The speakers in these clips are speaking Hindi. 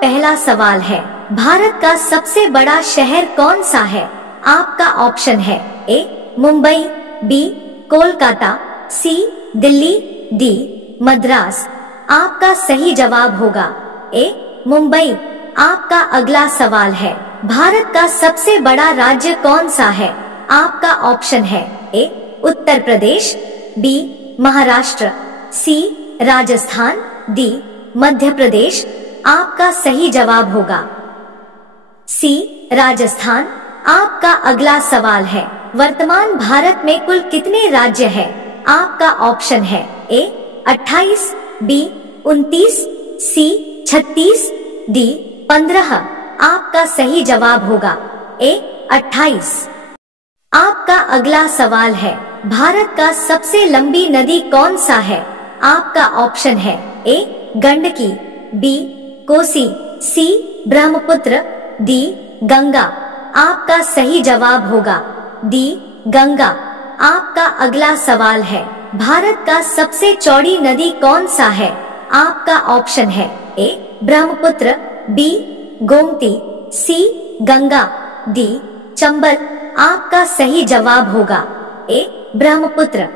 पहला सवाल है, भारत का सबसे बड़ा शहर कौन सा है? आपका ऑप्शन है ए मुंबई, बी कोलकाता, सी दिल्ली, डी मद्रास। आपका सही जवाब होगा ए मुंबई। आपका अगला सवाल है, भारत का सबसे बड़ा राज्य कौन सा है? आपका ऑप्शन है ए उत्तर प्रदेश, बी महाराष्ट्र, सी राजस्थान, डी मध्य प्रदेश। आपका सही जवाब होगा सी राजस्थान। आपका अगला सवाल है, वर्तमान भारत में कुल कितने राज्य हैं? आपका ऑप्शन है ए 28, बी 29, सी 36, डी 15। आपका सही जवाब होगा ए 28। आपका अगला सवाल है, भारत का सबसे लंबी नदी कौन सा है? आपका ऑप्शन है ए गंडकी, बी कोसी, सी ब्रह्मपुत्र, डी गंगा। आपका सही जवाब होगा डी गंगा। आपका अगला सवाल है, भारत का सबसे चौड़ी नदी कौन सा है? आपका ऑप्शन है ए ब्रह्मपुत्र, बी गोमती, सी गंगा, डी चंबल। आपका सही जवाब होगा ए ब्रह्मपुत्र।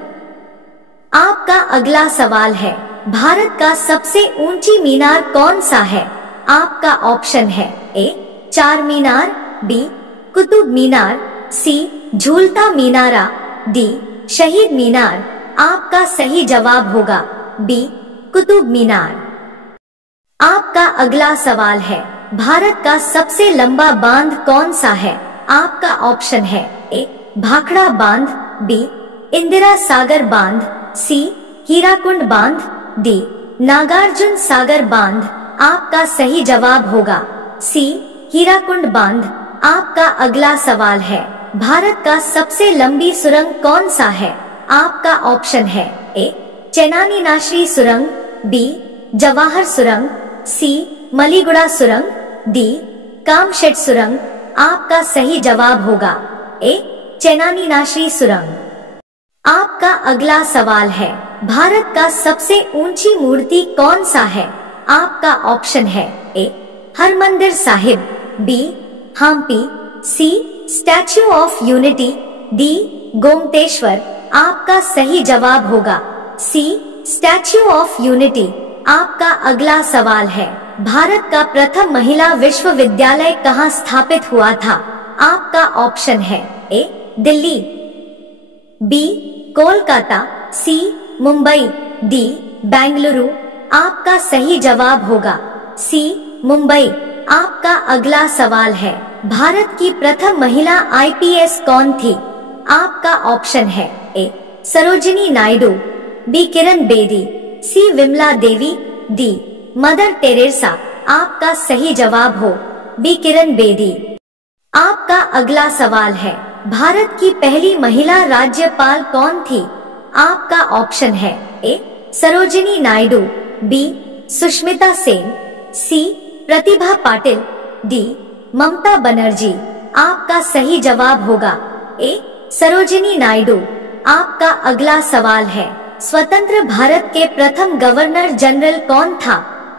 आपका अगला सवाल है, भारत का सबसे ऊंची मीनार कौन सा है? आपका ऑप्शन है ए चार मीनार, बी कुतुब मीनार, सी झूलता मीनारा, डी शहीद मीनार। आपका सही जवाब होगा बी कुतुब मीनार। आपका अगला सवाल है, भारत का सबसे लंबा बांध कौन सा है? आपका ऑप्शन है ए भाखड़ा बांध, बी इंदिरा सागर बांध, सी हीराकुंड बांध, डी नागार्जुन सागर बांध। आपका सही जवाब होगा सी हीराकुंड बांध। आपका अगला सवाल है, भारत का सबसे लंबी सुरंग कौन सा है? आपका ऑप्शन है ए चेनानी नाशरी सुरंग, बी जवाहर सुरंग, सी मलीगुड़ा सुरंग, डी कामशेट सुरंग। आपका सही जवाब होगा ए चेनानी नाशरी सुरंग। आपका अगला सवाल है, भारत का सबसे ऊंची मूर्ति कौन सा है? आपका ऑप्शन है A Harmandir Sahib, B Hampi, C Statue of Unity, D Gomateshwara. आपका सही जवाब होगा सी स्टैच्यू ऑफ यूनिटी। आपका अगला सवाल है, भारत का प्रथम महिला विश्वविद्यालय कहाँ स्थापित हुआ था? आपका ऑप्शन है ए दिल्ली, बी कोलकाता, सी मुंबई, डी बेंगलुरु। आपका सही जवाब होगा सी मुंबई। आपका अगला सवाल है, भारत की प्रथम महिला आईपीएस कौन थी? आपका ऑप्शन है ए सरोजिनी नायडू, बी किरण बेदी, सी Vimla Devi, D mother Teresa. आपका सही जवाब हो बी किरण बेदी। आपका अगला सवाल है, भारत की पहली महिला राज्यपाल कौन थी? आपका ऑप्शन है ए सरोजिनी नायडू, बी सुष्मिता सेन, सी प्रतिभा पाटिल, डी ममता बनर्जी। आपका सही जवाब होगा ए सरोजिनी नायडू। आपका अगला सवाल है, स्वतंत्र भारत के प्रथम गवर्नर जनरल कौन था?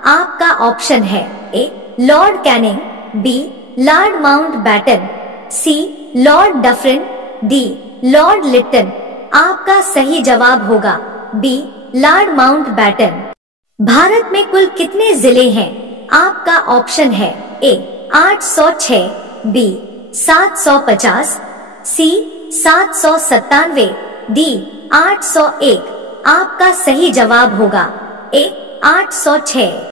आपका ऑप्शन है A Lord Canning, B Lord Mountbatten, C Lord Dufferin, D Lord Lytton. आपका सही जवाब होगा बी लॉर्ड माउंटबैटन। भारत में कुल कितने जिले हैं? आपका ऑप्शन है ए 806, बी 750, सी 797, डी 801। आपका सही जवाब होगा ए 806।